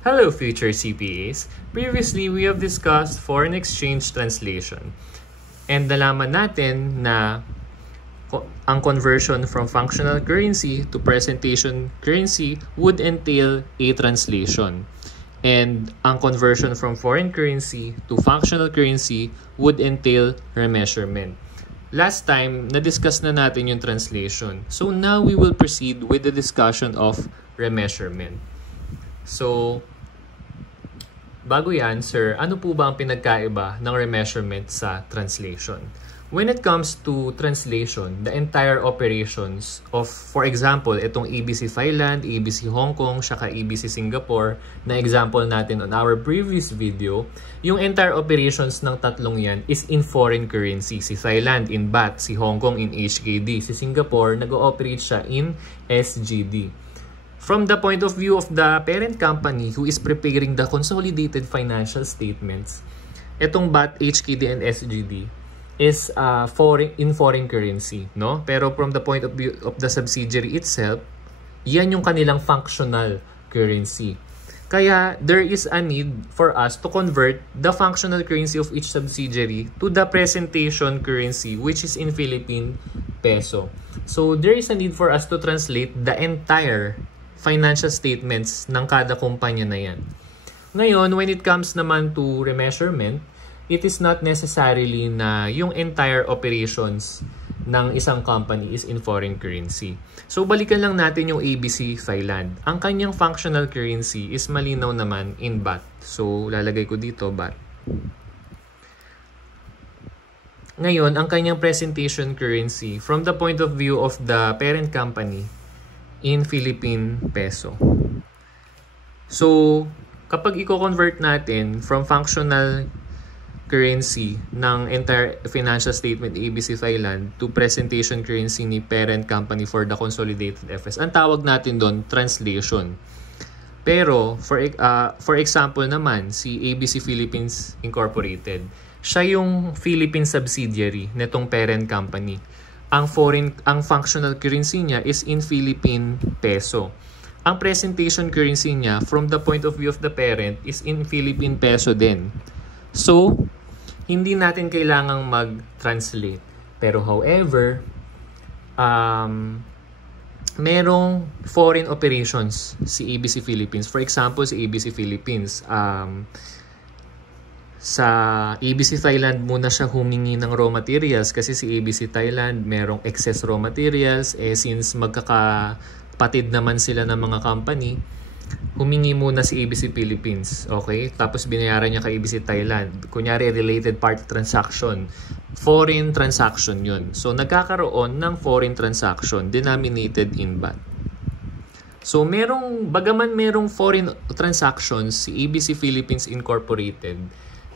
Hello future CPAs! Previously, we have discussed foreign exchange translation. And nalaman natin na ang conversion from functional currency to presentation currency would entail a translation. And ang conversion from foreign currency to functional currency would entail remeasurement. Last time, na-discuss na natin yung translation. So now we will proceed with the discussion of remeasurement. So, bago yan, sir, ano po ba ang pinagkaiba ng remeasurement sa translation? When it comes to translation, the entire operations of, for example, itong ABC Thailand, ABC Hong Kong, saka ABC Singapore, na example natin on our previous video, yung entire operations ng tatlong yan is in foreign currency. Si Thailand in baht, si Hong Kong in HKD, si Singapore nag-ooperate siya in SGD. From the point of view of the parent company who is preparing the consolidated financial statements, itong BAT, HKD, and SGD is in foreign currency, no? Pero from the point of view of the subsidiary itself, yan yung kanilang functional currency. Kaya there is a need for us to convert the functional currency of each subsidiary to the presentation currency, which is in Philippine peso. So there is a need for us to translate the entire financial statements ng kada kumpanya na yan. Ngayon, when it comes naman to remeasurement, it is not necessarily na yung entire operations ng isang company is in foreign currency. So, balikan lang natin yung ABC Thailand. Ang kanyang functional currency is malinaw naman in baht. So, lalagay ko dito, baht. Ngayon, ang kanyang presentation currency from the point of view of the parent company in Philippine peso. So, kapag i-convert natin from functional currency ng entire financial statement ABC Thailand to presentation currency ni parent company for the consolidated FS, ang tawag natin doon translation. Pero for example naman, si ABC Philippines Incorporated, siya yung Philippine subsidiary nitong parent company. Ang functional currency niya is in Philippine peso. Ang presentation currency niya from the point of view of the parent is in Philippine peso din. So, hindi natin kailangang mag-translate. Pero however, merong foreign operations si ABC Philippines. For example, si ABC Philippines, sa ABC Thailand muna siya humingi ng raw materials kasi si ABC Thailand merong excess raw materials. Since magkakapatid naman sila ng mga company, humingi muna si ABC Philippines. Okay? Tapos binayaran niya kay ABC Thailand. Kunyari, related party transaction. Foreign transaction yun. So, nagkakaroon ng foreign transaction denominated in baht. So, bagaman merong foreign transactions si ABC Philippines Incorporated,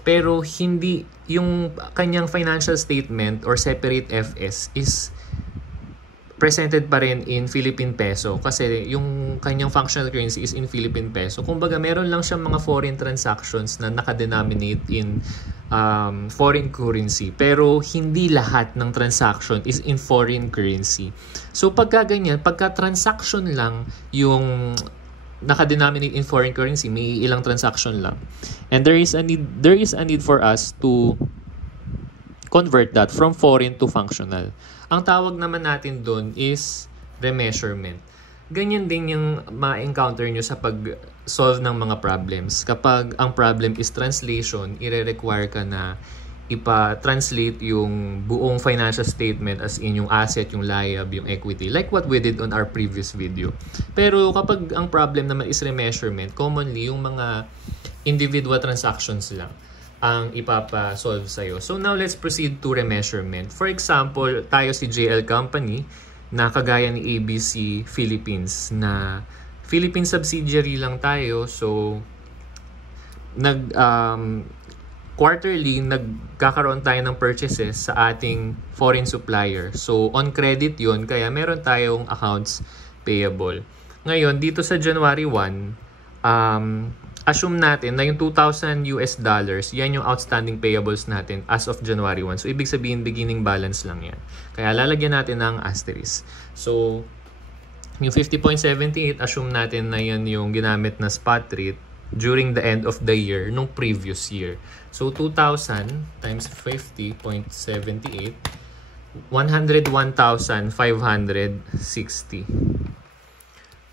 pero hindi yung kanyang financial statement or separate FS is presented pa rin in Philippine peso kasi yung kanyang functional currency is in Philippine peso. Kumbaga, meron lang siyang mga foreign transactions na nakadenominate in foreign currency. Pero hindi lahat ng transaction is in foreign currency. So, pagka transaction lang yung nakadenominate in foreign currency, may ilang transaction lang. And there is a need for us to convert that from foreign to functional. Ang tawag naman natin doon is remeasurement. Ganyan din yung ma-encounter nyo sa pag-solve ng mga problems. Kapag ang problem is translation, ire-require ka na ipa-translate yung buong financial statement as in yung asset, yung liab, yung equity, like what we did on our previous video. Pero kapag ang problem naman is remeasurement, commonly yung mga individual transactions lang ang ipapa-solve sa'yo. So now let's proceed to remeasurement. For example, tayo si JL Company na kagaya ni ABC Philippines na Philippine subsidiary lang tayo. So quarterly, nagkakaroon tayo ng purchases sa ating foreign supplier. So, on credit yun, kaya meron tayong accounts payable. Ngayon, dito sa January 1, assume natin na yung $2,000 US, yan yung outstanding payables natin as of January 1. So, ibig sabihin, beginning balance lang yan. Kaya lalagyan natin ng asterisk. So, yung 50.78, assume natin na yan yung ginamit na spot rate. during the end of the year nung previous year. So 2,000 times 50.78, 101,560.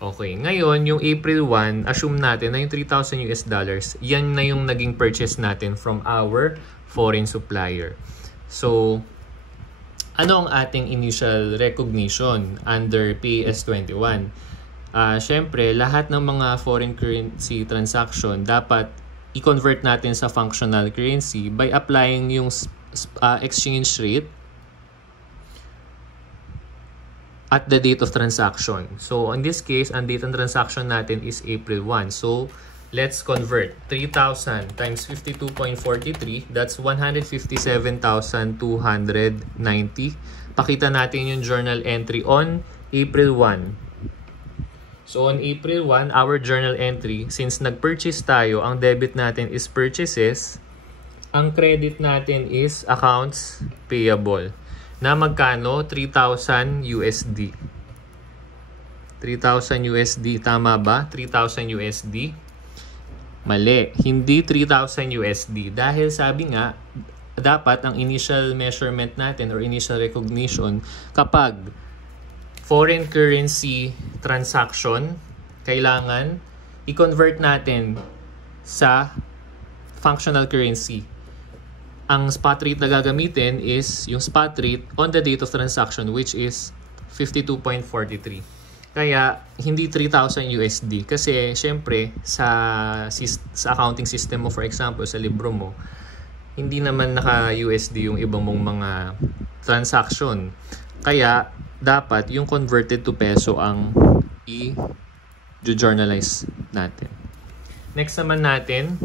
Okay, ngayon yung April 1, assume natin na yung 3,000 US dollars, yan na yung naging purchase natin from our foreign supplier. So, ano ang ating initial recognition under PAS 21? Syempre, lahat ng mga foreign currency transaction dapat i-convert natin sa functional currency by applying yung exchange rate at the date of transaction. So, in this case, ang date ng transaction natin is April 1. So, let's convert. 3,000 times 52.43, that's 157,290. Pakita natin yung journal entry on April 1. So, on April 1, our journal entry, since nag-purchase tayo, ang debit natin is purchases, ang credit natin is accounts payable. Na magkano? 3,000 USD. 3,000 USD. Tama ba? 3,000 USD. Mali. Hindi 3,000 USD. Dahil sabi nga, dapat ang initial measurement natin or initial recognition kapag foreign currency transaction, kailangan i-convert natin sa functional currency. Ang spot rate na gagamitin is yung spot rate on the date of transaction, which is 52.43. Kaya hindi 3,000 USD kasi syempre sa accounting system mo, for example sa libro mo, hindi naman naka USD yung ibang mong mga transaction. Kaya dapat yung converted to peso ang i-journalize natin. Next naman natin,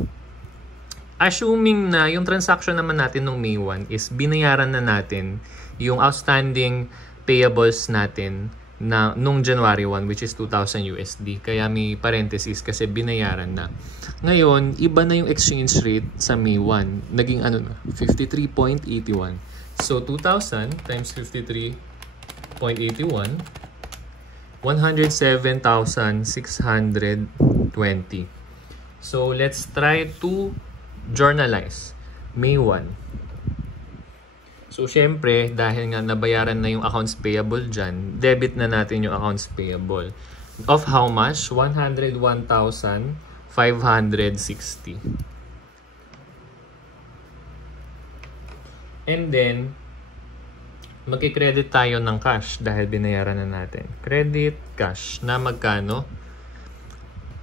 assuming na yung transaction naman natin nung May 1 is binayaran na natin yung outstanding payables natin na nung January 1, which is 2,000 USD. Kaya may parenthesis kasi binayaran na. Ngayon, iba na yung exchange rate sa May 1. Naging ano na, 53.81. So 2,000 times 53.81, 107,620. So let's try to journalize May 1. So syempre, dahil nga nabayaran na yung accounts payable dyan, debit na natin yung accounts payable. Of how much? 101,560. And then, magkikredit tayo ng cash dahil binayaran na natin. Credit, cash, na magkano?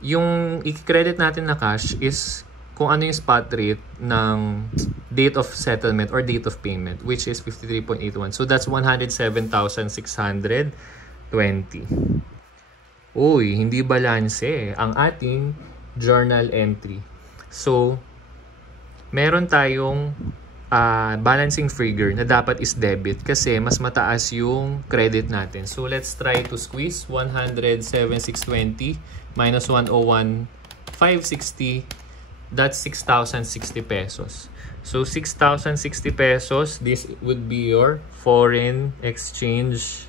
Yung i-credit natin na cash is kung ano yung spot rate ng date of settlement or date of payment, which is 53.81. So that's 107,620. Uy, hindi balanse ang ating journal entry. So, meron tayong balancing figure na dapat is debit kasi mas mataas yung credit natin. So, let's try to squeeze 107,620 minus 101,560. That's 6,060 pesos. So 6,060 pesos, this would be your foreign exchange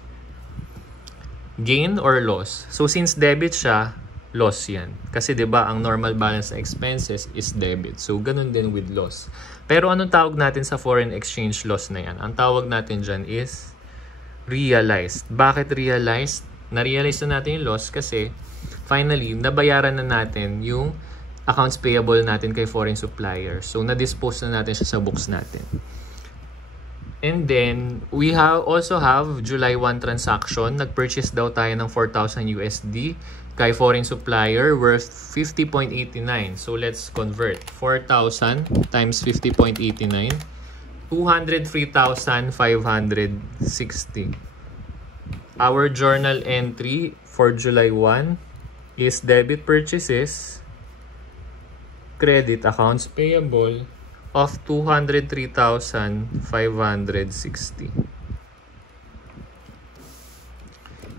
gain or loss. So since debit siya, loss yan. Kasi 'di ba ang normal balance na expenses is debit. So ganun din with loss. Pero anong tawag natin sa foreign exchange loss na yan? Ang tawag natin dyan is realized. Bakit realized? Na-realize na natin yung loss kasi finally, nabayaran na natin yung accounts payable natin kay foreign supplier. So, na-dispose na natin siya sa books natin. And then, we also have July 1 transaction. Nag-purchase daw tayo ng 4,000 USD kay foreign supplier worth 50.89. So, let's convert. 4,000 times 50.89. 203,560. Our journal entry for July 1 is debit purchases, credit accounts payable of 203,560.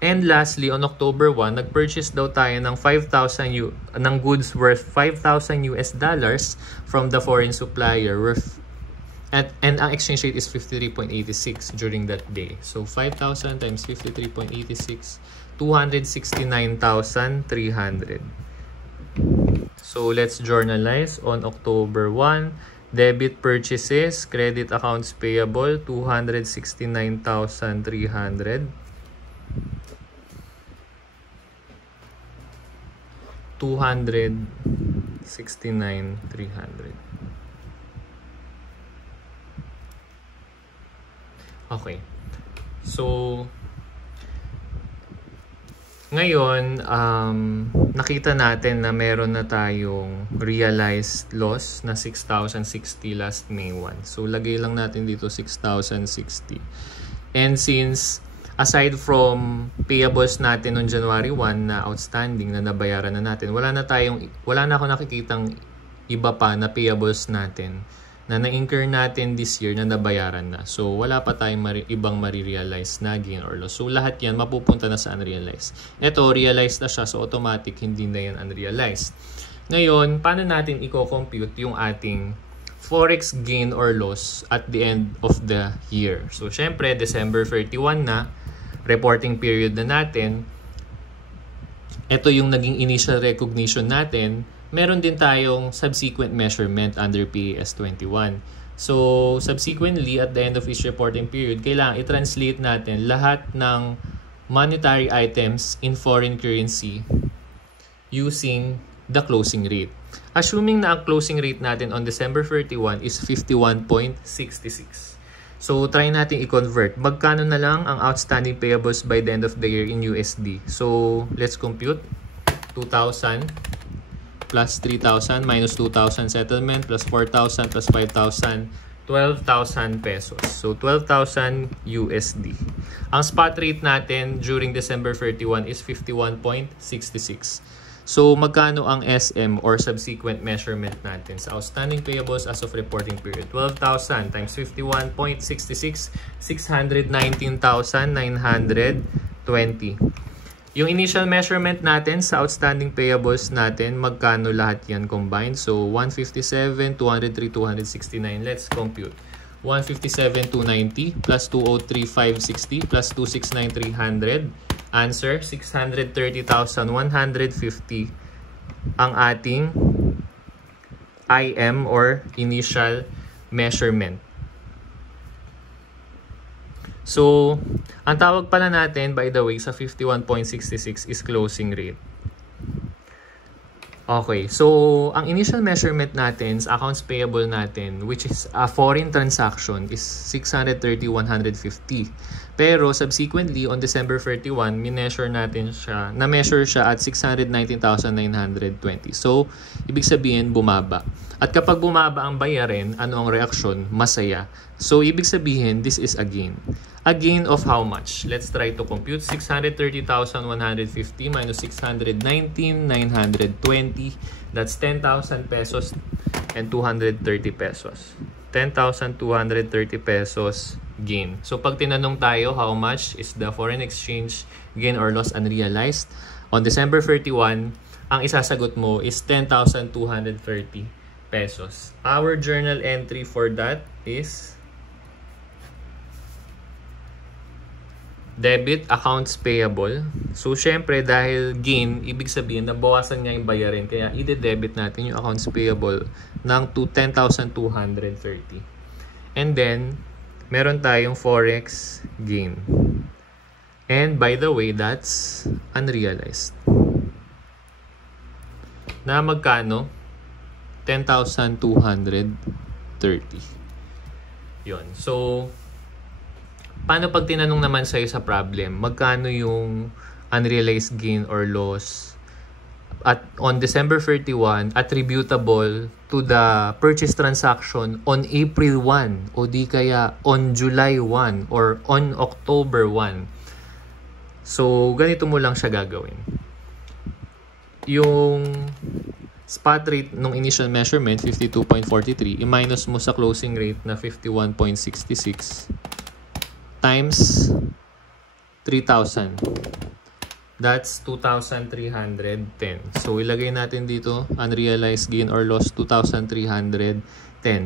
And lastly, on October 1, nag-purchase daw tayo ng 5,000 ng goods worth 5,000 US dollars from the foreign supplier worth and ang exchange rate is 53.86 during that day. So 5,000 times 53.86, 269,300. So let's journalize on October 1. Debit purchases, credit accounts payable, 269,300. 269,300. Okay. So, ngayon, nakita natin na meron na tayong realized loss na 6,060 last May 1. So, lagay lang natin dito 6,060. And since aside from payables natin on January 1 na outstanding na nabayaran na natin, wala na ako nakikitang iba pa na payables natin na na-incur natin this year na nabayaran na. So, wala pa tayong ibang marirealize na gain or loss. So, lahat yan mapupunta na sa unrealized. Ito, realized na siya. So, automatic, hindi na yan unrealized. Ngayon, paano natin i-compute yung ating forex gain or loss at the end of the year? So, syempre, December 31 na, reporting period na natin. Ito yung naging initial recognition natin. Meron din tayong subsequent measurement under PAS 21. So, subsequently, at the end of each reporting period, kailangan i-translate natin lahat ng monetary items in foreign currency using the closing rate. Assuming na ang closing rate natin on December 31 is 51.66. So, try natin i-convert. Magkano na lang ang outstanding payables by the end of the year in USD? So, let's compute. 2,000 plus 3,000 minus 2,000 settlement plus 4,000 plus 5,000, 12,000 pesos. So, 12,000 USD. Ang spot rate natin during December 31 is 51.66. So, magkano ang SM or subsequent measurement natin sa outstanding payables as of reporting period? 12,000 times 51.66, 619,920. Yung initial measurement natin sa outstanding payables natin, magkano lahat yan combined? So, 157, 203, 269. Let's compute. 157,290 plus 203,560 plus 269,300. Answer, 630,150 ang ating IM or initial measurement. So, ang tawag pala natin, by the way, sa 51.66 is closing rate. Okay, so ang initial measurement natin sa accounts payable natin, which is a foreign transaction, is 630,150. Pero subsequently, on December 31, na-measure siya at 619,920. So, ibig sabihin, bumaba. At kapag bumaba ang bayarin, ano ang reaksyon? Masaya. So, ibig sabihin, this is a gain. A gain of how much? Let's try to compute. 630,150 minus 619,920. That's 10,000 pesos and 230 pesos. 10,230 pesos gain. So, pag tinanong tayo how much is the foreign exchange gain or loss unrealized, on December 31, ang isasagot mo is 10,230 pesos. Our journal entry for that is debit accounts payable. So, syempre, dahil gain, ibig sabihin, nabawasan niya yung bayarin. Kaya, i-debit natin yung accounts payable ng 10,230. And then, meron tayong forex gain. And, by the way, that's unrealized. Na magkano? 10,230. Yun. So, paano pag tinanong naman sa'yo sa problem, magkano yung unrealized gain or loss at on December 31 attributable to the purchase transaction on April 1 o di kaya on July 1 or on October 1? So, ganito mo lang siya gagawin. Yung spot rate nung initial measurement, 52.43, i-minus mo sa closing rate na 51.66 times 3,000. That's 2,310. So, ilagay natin dito, unrealized gain or loss, 2,310.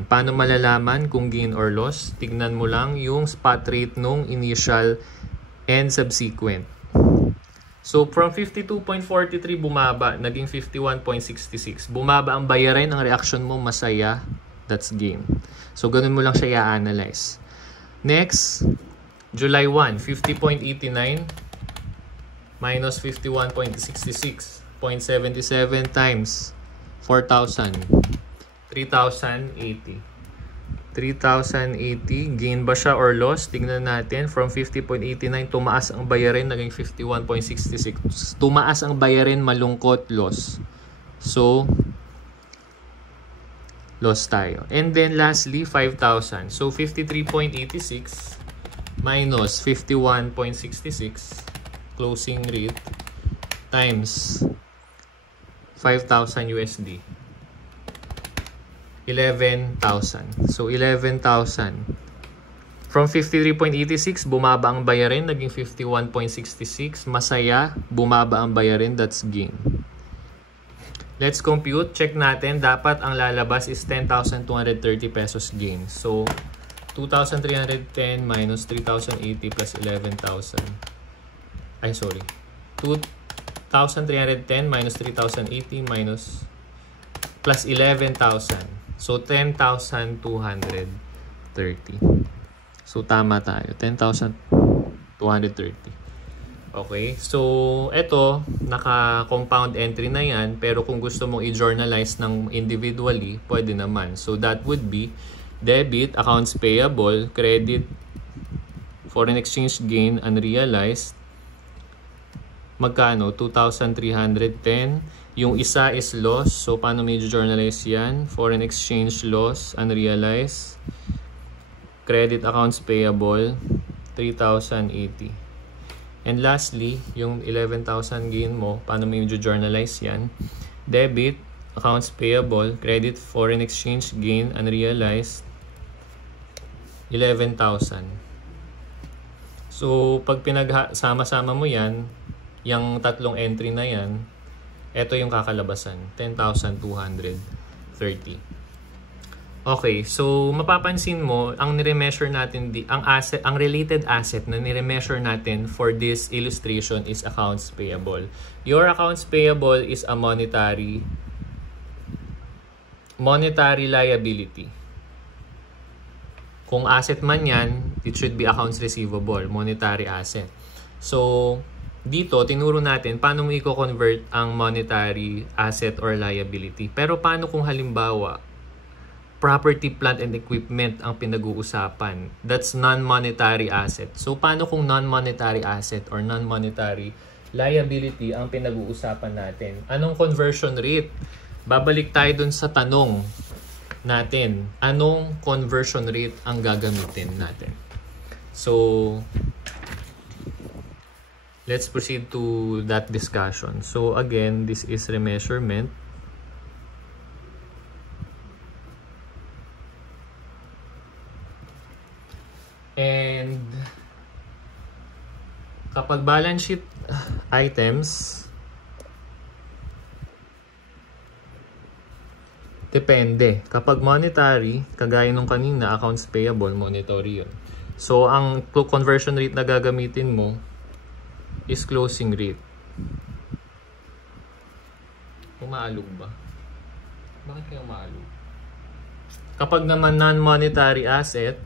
Paano malalaman kung gain or loss? Tignan mo lang yung spot rate nung initial and subsequent. So, from 52.43 bumaba, naging 51.66. Bumaba ang bayarin, ang reaction mo, masaya. That's game. So, ganun mo lang siya i-analyze. Next, July 1, 50.89 minus 51.66. 0.77 times 4,000. 3,080. 3,080. Gain ba siya or loss? Tingnan natin. From 50.89, tumaas ang bayarin, naging 51.66. Tumaas ang bayarin, malungkot, loss. So, loss tayo. And then, lastly, 5,000. So, 53.86 minus 51.66 closing rate times 5,000 USD. 11,000. So, 11,000. From 53.86, bumaba ang bayarin, naging 51.66. Masaya, bumaba ang bayarin, that's gain. Let's compute. Check natin. Dapat ang lalabas is 10,230 pesos gain. So, 2,310 minus 3,080 plus 11,000. Ay, sorry. 2,310 minus 3,080 minus plus 11,000. So, 10,230. So, tama tayo. 10,230. Okay. So, eto, naka-compound entry na yan. Pero kung gusto mong i-journalize ng individually, pwede naman. So, that would be debit, accounts payable, credit, foreign exchange gain, unrealized. Magkano? 2,310. Yung isa is loss. So, paano may journalize yan? Foreign exchange loss, unrealized. Credit accounts payable, 3,080. And lastly, yung 11,000 gain mo, paano may journalize yan? Debit, accounts payable, credit, foreign exchange gain, unrealized, 11,000. So, pag pinagsama-sama mo yan, yung tatlong entry na yan, ito yung kakalabasan, 10,230. Okay, so mapapansin mo, ang nire-measure natin, ang related asset na nire-measure natin for this illustration is accounts payable. Your accounts payable is a monetary liability. Kung asset man yan, it should be accounts receivable, monetary asset. So, dito, tinuro natin paano mo i-convert ang monetary asset or liability. Pero paano kung halimbawa, property, plant, and equipment ang pinag-uusapan? That's non-monetary asset. So, paano kung non-monetary asset or non-monetary liability ang pinag-uusapan natin? Anong conversion rate? Babalik tayo dun sa tanong natin. Anong conversion rate ang gagamitin natin? So, let's proceed to that discussion. So again, this is remeasurement. And kapag balance sheet items, depende. Kapag monetary, kagaya nung kanina, accounts payable, monetary yun. So ang conversion rate na gagamitin mo is closing rate. Umaalog ba? Bakit kaya umaalog? Kapag naman non-monetary asset,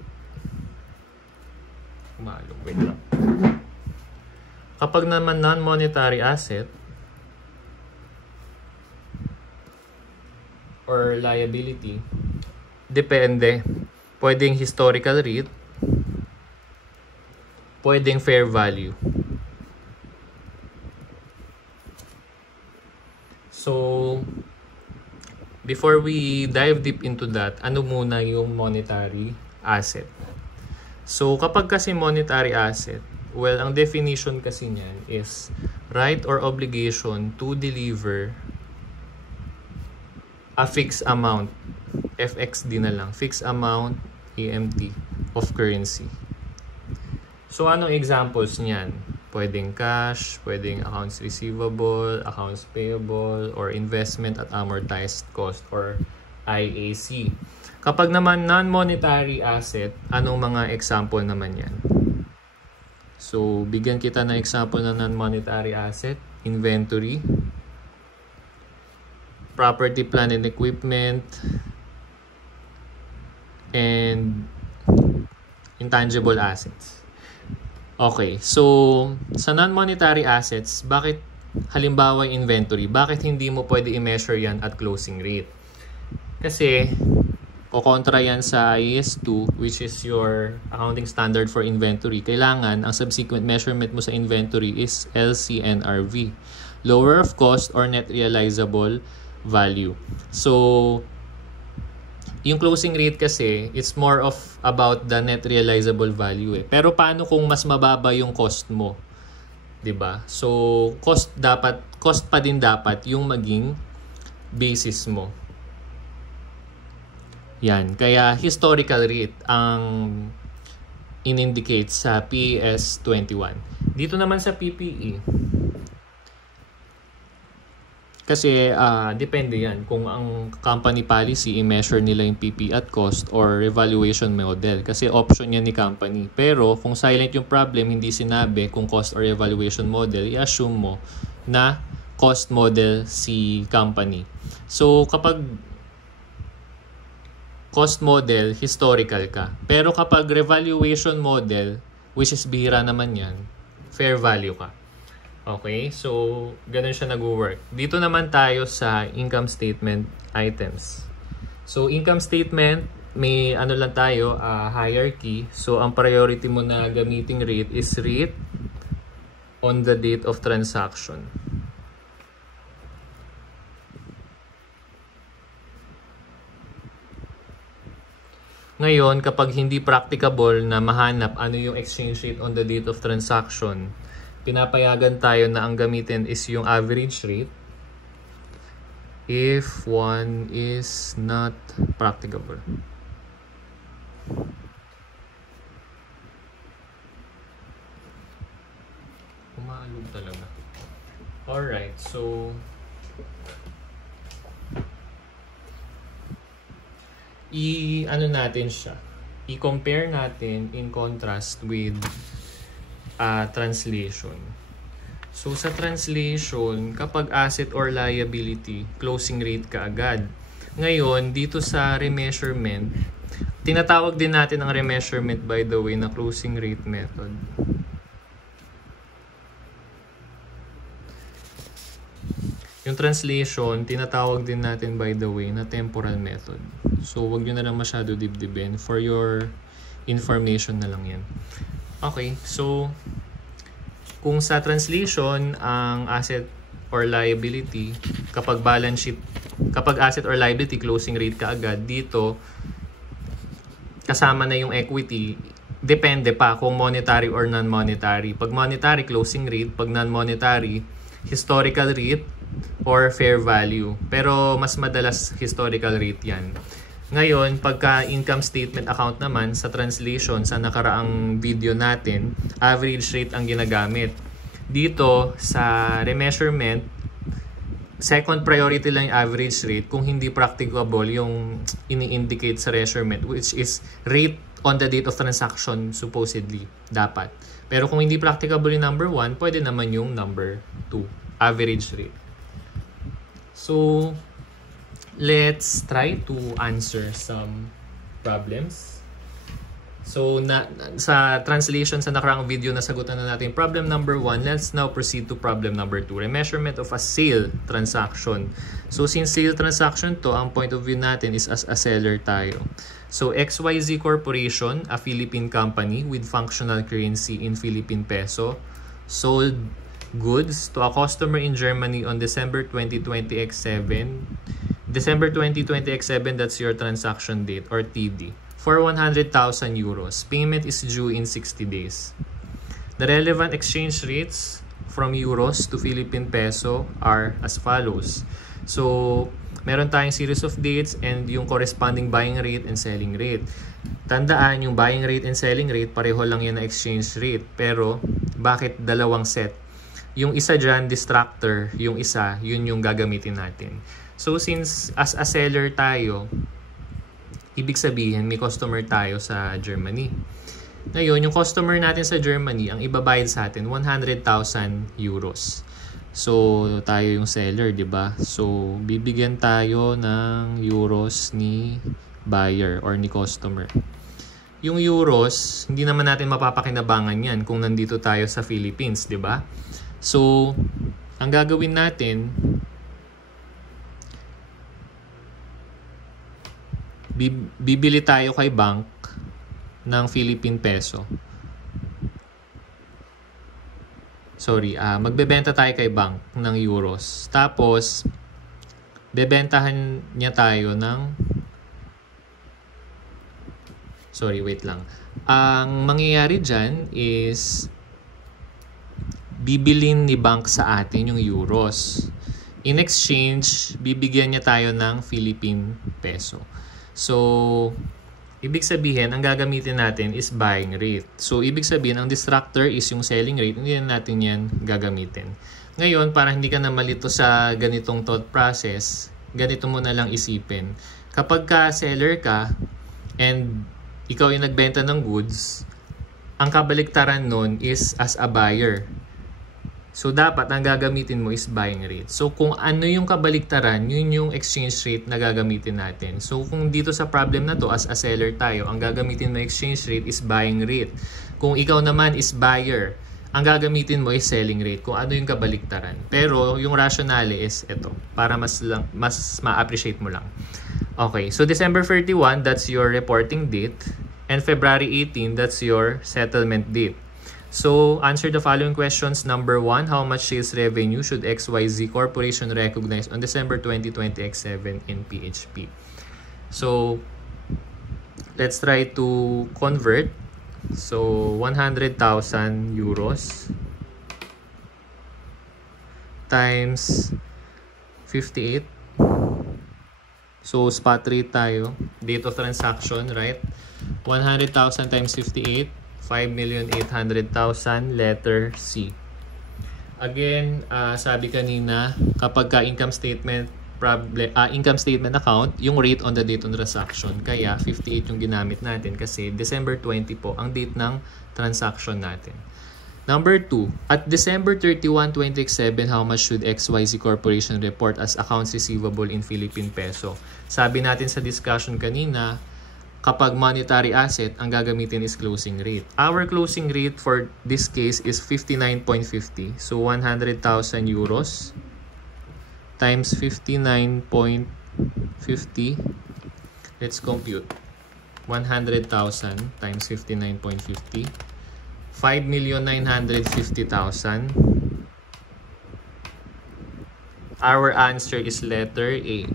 umaalog. Wait lang. Kapag naman non-monetary asset or liability, depende. Pwedeng historical rate, pwedeng fair value. So, before we dive deep into that, ano muna yung monetary asset? So, kapag kasi monetary asset, well, ang definition kasi niyan is right or obligation to deliver a fixed amount, FXD na lang, fixed amount, AMT, of currency. So, anong examples niyan? Pwedeng cash, pwedeng accounts receivable, accounts payable, or investment at amortized cost, or IAC. Kapag naman non-monetary asset, anong mga example naman yan? So, bigyan kita ng example ng non-monetary asset, inventory, property, plant, and equipment, and intangible assets. Okay, so sa non-monetary assets, bakit halimbawa inventory, bakit hindi mo pwede i-measure yan at closing rate? Kasi kukontra yan sa IAS 2, which is your accounting standard for inventory. Kailangan ang subsequent measurement mo sa inventory is LCNRV, lower of cost or net realizable value. So yung closing rate kasi, it's more of about the net realizable value eh. Pero paano kung mas mababa yung cost mo? 'Di ba? So cost pa din dapat yung maging basis mo. Yan, kaya historical rate ang in-indicate sa PAS 21. Dito naman sa PPE, kasi depende yan kung ang company policy i-measure nila yung PPE at cost or evaluation model. Kasi option yan ni company. Pero kung silent yung problem, hindi sinabi kung cost or evaluation model, i-assume mo na cost model si company. So kapag cost model, historical ka. Pero kapag revaluation model, which is bihira naman yan, fair value ka. Okay, so ganun siya nag-work. Dito naman tayo sa income statement items. So income statement, may ano lang tayo, hierarchy. So ang priority mo na gamiting rate is rate on the date of transaction. Ngayon, kapag hindi practicable na mahanap ano yung exchange rate on the date of transaction, pinapayagan tayo na ang gamitin is yung average rate if one is not practicable. Umaalog talaga. Alright, so ano natin siya, i-compare natin in contrast with translation. So sa translation, kapag asset or liability, closing rate ka agad. Ngayon, dito sa remeasurement, tinatawag din natin ang remeasurement by the way na closing rate method. Yung translation, tinatawag din natin by the way na temporal method. So, wag nyo na lang masyado dibdibin. For your information na lang yan. Okay, so kung sa translation, ang asset or liability, kapag balance sheet, kapag asset or liability, closing rate ka agad, dito, kasama na yung equity, depende pa kung monetary or non-monetary. Pag monetary, closing rate. Pag non-monetary, historical rate or fair value. Pero mas madalas historical rate yan. Ngayon, pagka income statement account naman, sa translation, sa nakaraang video natin, average rate ang ginagamit. Dito, sa remeasurement, second priority lang yung average rate kung hindi practicable yung ini-indicate sa measurement, which is rate on the date of transaction supposedly, dapat. Pero kung hindi practicable yung number 1, pwede naman yung number 2, average rate. So, let's try to answer some problems. So, sa translation sa nakaraang video, nasagutan na natin problem number 1. Let's now proceed to problem number 2. Remeasurement of a sale transaction. So, since sale transaction to, ang point of view natin is as a seller tayo. So, XYZ Corporation, a Philippine company with functional currency in Philippine peso, sold goods to a customer in Germany on December 2020 X7. December 2020 X7, that's your transaction date or TD. For 100,000 euros. Payment is due in 60 days. The relevant exchange rates from euros to Philippine peso are as follows. So, meron tayong series of dates and yung corresponding buying rate and selling rate. Tandaan, yung buying rate and selling rate, pareho lang yan na exchange rate. Pero, bakit dalawang set? Yung isa dyan, distractor. Yung isa, yun yung gagamitin natin. So, since as a seller tayo, ibig sabihin may customer tayo sa Germany. Ngayon, yung customer natin sa Germany, ang ibabayad sa atin, 100,000 euros. So, tayo yung seller, di ba? So, bibigyan tayo ng euros ni buyer or ni customer. Yung euros, hindi naman natin mapapakinabangan yan kung nandito tayo sa Philippines, di ba? So, ang gagawin natin, bibili tayo kay bank ng Philippine peso. Sorry, magbebenta tayo kay bank ng euros. Tapos, bebentahan niya tayo ng... Sorry, wait lang. Ang mangyayari dyan is bibilin ni bank sa atin yung euros. In exchange, bibigyan niya tayo ng Philippine peso. So, ibig sabihin, ang gagamitin natin is buying rate. So, ibig sabihin, ang distractor is yung selling rate. Hindi na natin yan gagamitin. Ngayon, para hindi ka na malito sa ganitong thought process, ganito mo na lang isipin. Kapag ka seller ka and ikaw yung nagbenta ng goods, ang kabaliktaran nun is as a buyer. So, dapat ang gagamitin mo is buying rate. So, kung ano yung kabaliktaran, yun yung exchange rate na gagamitin natin. So, kung dito sa problem na to, as a seller tayo, ang gagamitin mo exchange rate is buying rate. Kung ikaw naman is buyer, ang gagamitin mo is selling rate. Kung ano yung kabaliktaran. Pero, yung rationale is ito, para mas ma-appreciate mo lang. Okay, so December 31, that's your reporting date. And February 18, that's your settlement date. So, answer the following questions. Number 1, how much sales revenue should XYZ Corporation recognize on December 2020 X7 in PHP? So, let's try to convert. So, 100,000 euros times 58. So, spot rate tayo. Date of transaction, right? 100,000 times 58. 5,800,000, letter C. Again, sabi kanina, kapag ka income statement account, yung rate on the date on transaction. Kaya 58 yung ginamit natin kasi December 20 po ang date ng transaction natin. Number 2, at December 31, 2027, how much should XYZ Corporation report as accounts receivable in Philippine peso? Sabi natin sa discussion kanina, kapag monetary asset, ang gagamitin is closing rate. Our closing rate for this case is 59.50. So, 100,000 euros times 59.50. Let's compute. 100,000 times 59.50. 5,950,000. Our answer is letter A.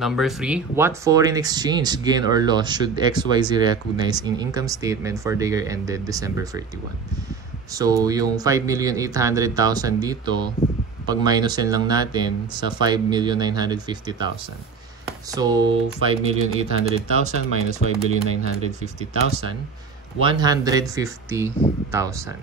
Number 3, what foreign exchange gain or loss should XYZ recognize in income statement for the year ended December 31? So, yung 5,800,000 dito, pag minusin lang natin sa 5,950,000. So, 5,800,000 minus 5,950,000, 150,000.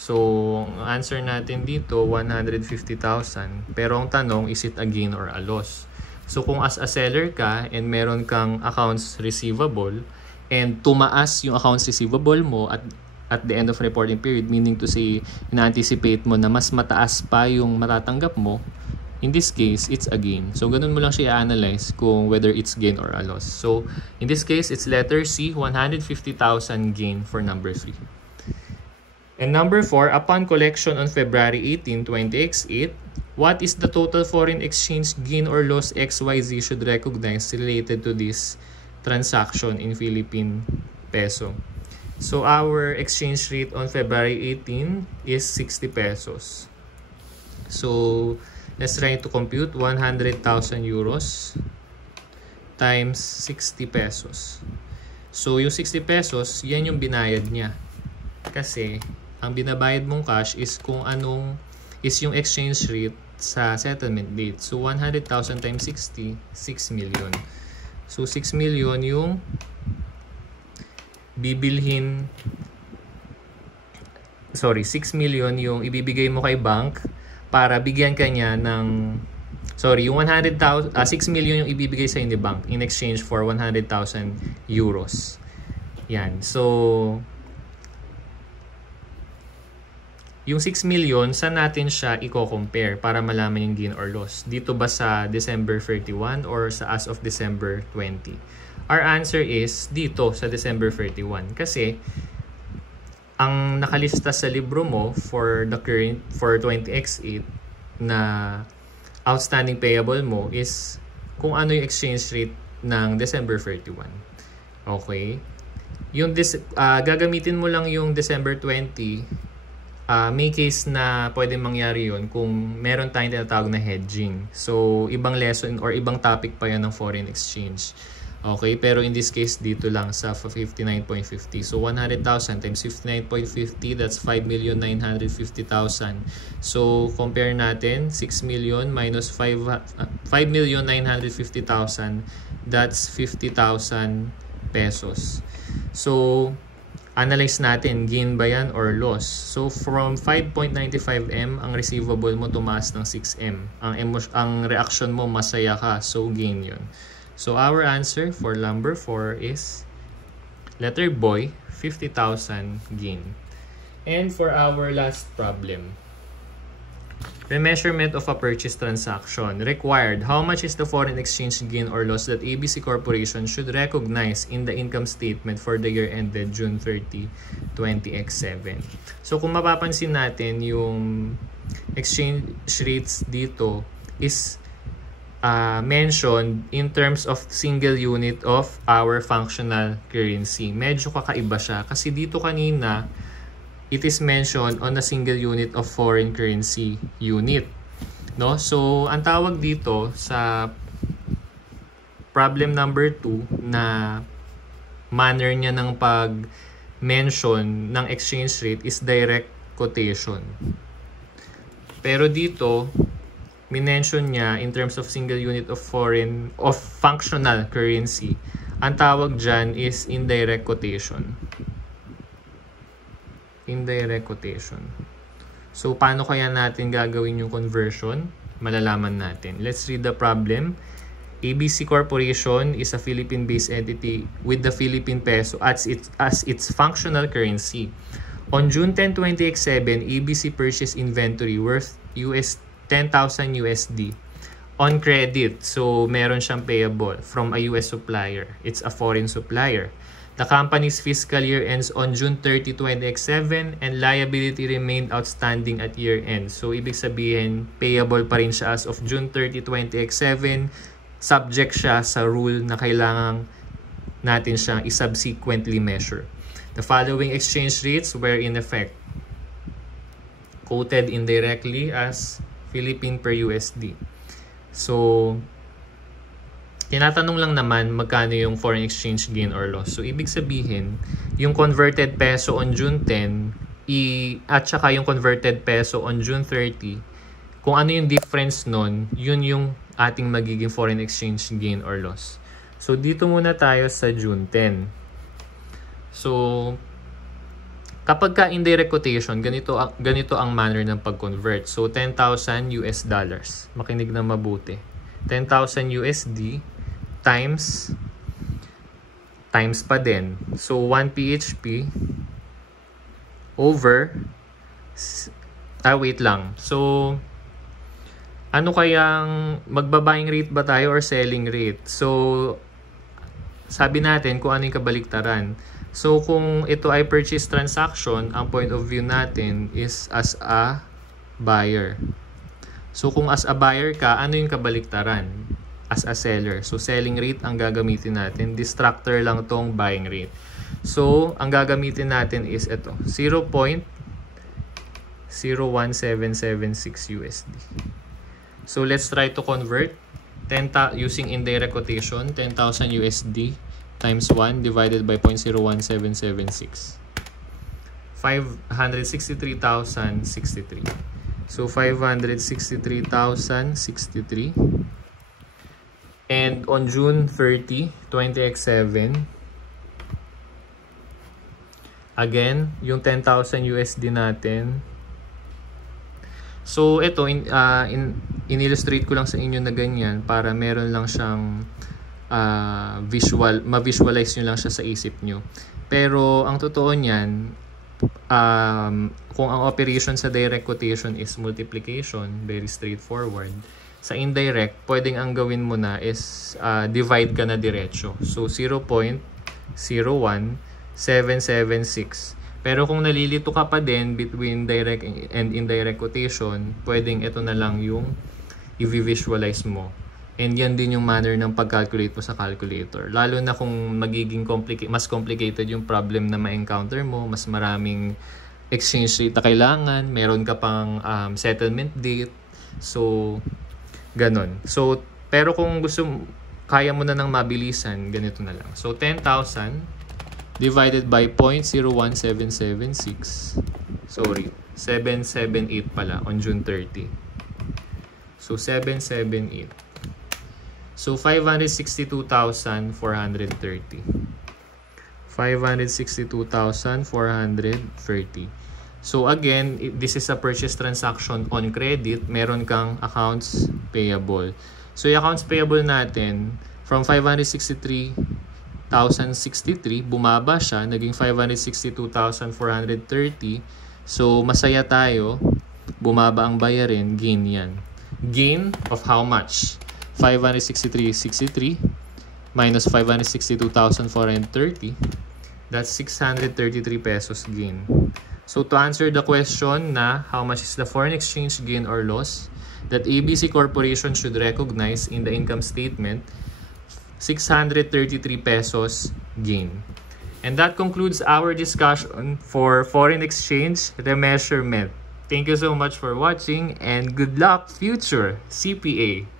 So, ang answer natin dito, 150,000. Pero ang tanong, is it a gain or a loss? So, kung as a seller ka and meron kang accounts receivable and tumaas yung accounts receivable mo at the end of reporting period, meaning to say, ina-anticipate mo na mas mataas pa yung matatanggap mo, in this case, it's a gain. So, ganun mo lang siya i-analyze kung whether it's gain or a loss. So, in this case, it's letter C, 150,000 gain for number 3. And number 4, upon collection on February 18, 20X8, what is the total foreign exchange gain or loss XYZ should recognize related to this transaction in Philippine peso? So, our exchange rate on February 18 is 60 pesos. So, let's try to compute 100,000 euros times 60 pesos. So, yung 60 pesos, yan yung binayad niya. Kasi, ang binabayad mong cash is kung anong is yung exchange rate sa settlement date. So, 100,000 times 60, 6 million. So, 6 million yung bibilhin, 6 million yung ibibigay mo kay bank para bigyan ka niya ng, yung 6 million yung ibibigay sa ni bank in exchange for 100,000 euros. Yan. So, yung 6 million, saan natin siya i-compare para malaman yung gain or loss? Dito ba sa December 31 or sa as of December 20? Our answer is dito sa December 31 kasi ang nakalista sa libro mo for the current for 20x8 na outstanding payable mo is kung ano yung exchange rate ng December 31. Okay? Yung gagamitin mo lang yung December 20. May case na pwedeng mangyari yun kung meron tayong tinatawag na hedging. So, ibang lesson or ibang topic pa yan ng foreign exchange. Okay, pero in this case, dito lang sa 59.50. So, 100,000 times 59.50, that's 5,950,000. So, compare natin, 6 million minus 5,950,000, that's 50,000 pesos. So, analyze natin, gain ba yan or loss? So, from 5.95M, ang receivable mo tumaas ng 6M. Ang reaction mo, masaya ka. So, gain yun. So, our answer for number 4 is letter boy, 50,000 gain. And for our last problem, remeasurement of a purchase transaction required. How much is the foreign exchange gain or loss that ABC Corporation should recognize in the income statement for the year ended June 30, 20x7? So kung mapapansin natin, yung exchange rates dito is mentioned in terms of single unit of our functional currency. Medyo kakaiba siya kasi dito kanina it is mentioned on a single unit of foreign currency unit. No? So, ang tawag dito sa problem number 2 na manner niya ng pag-mention ng exchange rate is direct quotation. Pero dito, minention niya in terms of single unit of functional currency. Ang tawag dyan is indirect quotation. Indirect quotation. So, paano kaya natin gagawin yung conversion? Malalaman natin. Let's read the problem. ABC Corporation is a Philippine-based entity with the Philippine peso as its functional currency. On June 10, 20x7, ABC purchased inventory worth $10,000 USD on credit. So, meron siyang payable from a US supplier. It's a foreign supplier. The company's fiscal year ends on June 30, 20x7 and liability remained outstanding at year end. So, ibig sabihin, payable pa rin siya as of June 30, 20x7. Subject siya sa rule na kailangan natin siyang i-subsequently measure. The following exchange rates were in effect. Quoted indirectly as Philippine per USD. So, tinatanong lang naman magkano yung foreign exchange gain or loss. So, ibig sabihin, yung converted peso on June 10 at saka yung converted peso on June 30, kung ano yung difference nun, yun yung ating magiging foreign exchange gain or loss. So, dito muna tayo sa June 10. So, kapag ka indirect quotation, ganito ang manner ng pag-convert. So, 10,000 US dollars. Makinig na mabuti. 10,000 USD times pa din. So, 1 PHP over wait lang. So, ano kayang magbabuying rate ba tayo or selling rate? So, sabi natin kung ano yung kabaliktaran. So, kung ito ay purchase transaction, ang point of view natin is as a buyer. So, kung as a buyer ka, ano yung kabaliktaran? As a seller. So, selling rate ang gagamitin natin. Distractor lang tong buying rate. So, ang gagamitin natin is ito. 0.01776 USD. So, let's try to convert using indirect quotation, 10,000 USD times 1 divided by 0.01776. 563,063. So, 563,063. And on June 30, 20x7, again, yung 10,000 USD natin. So, ito, in-illustrate ko lang sa inyo na ganyan para meron lang siyang ma-visualize nyo lang siya sa isip nyo. Pero ang totoo niyan, kung ang operation sa direct quotation is multiplication, very straightforward. Sa indirect, pwedeng ang gawin mo na is divide ka na diretso. So 0.01776. Pero kung nalilito ka pa din between direct and indirect quotation, pwedeng ito na lang yung i-visualize mo. And yan din yung manner ng pag-calculate mo sa calculator. Lalo na kung magiging mas complicated yung problem na ma-encounter mo, mas maraming exchange rate na kailangan, meron ka pang settlement date. So, ganon. So, pero kung kaya mo na ng mabilisan, ganito na lang. So, 10,000 divided by 0.01776. Sorry, 778 pala on June 30. So, 778. So, 562,430. 562,430. So, again, this is a purchase transaction on credit. Meron kang accounts payable. So, yung accounts payable natin, from 563,063, bumaba siya, naging 562,430. So, masaya tayo. Bumaba ang bayarin, gain yan. Gain of how much? 563,63 minus 562,430. That's 633 pesos gain. So to answer the question na how much is the foreign exchange gain or loss that ABC Corporation should recognize in the income statement, 633 pesos gain. And that concludes our discussion for foreign exchange remeasurement. Thank you so much for watching and good luck future CPA.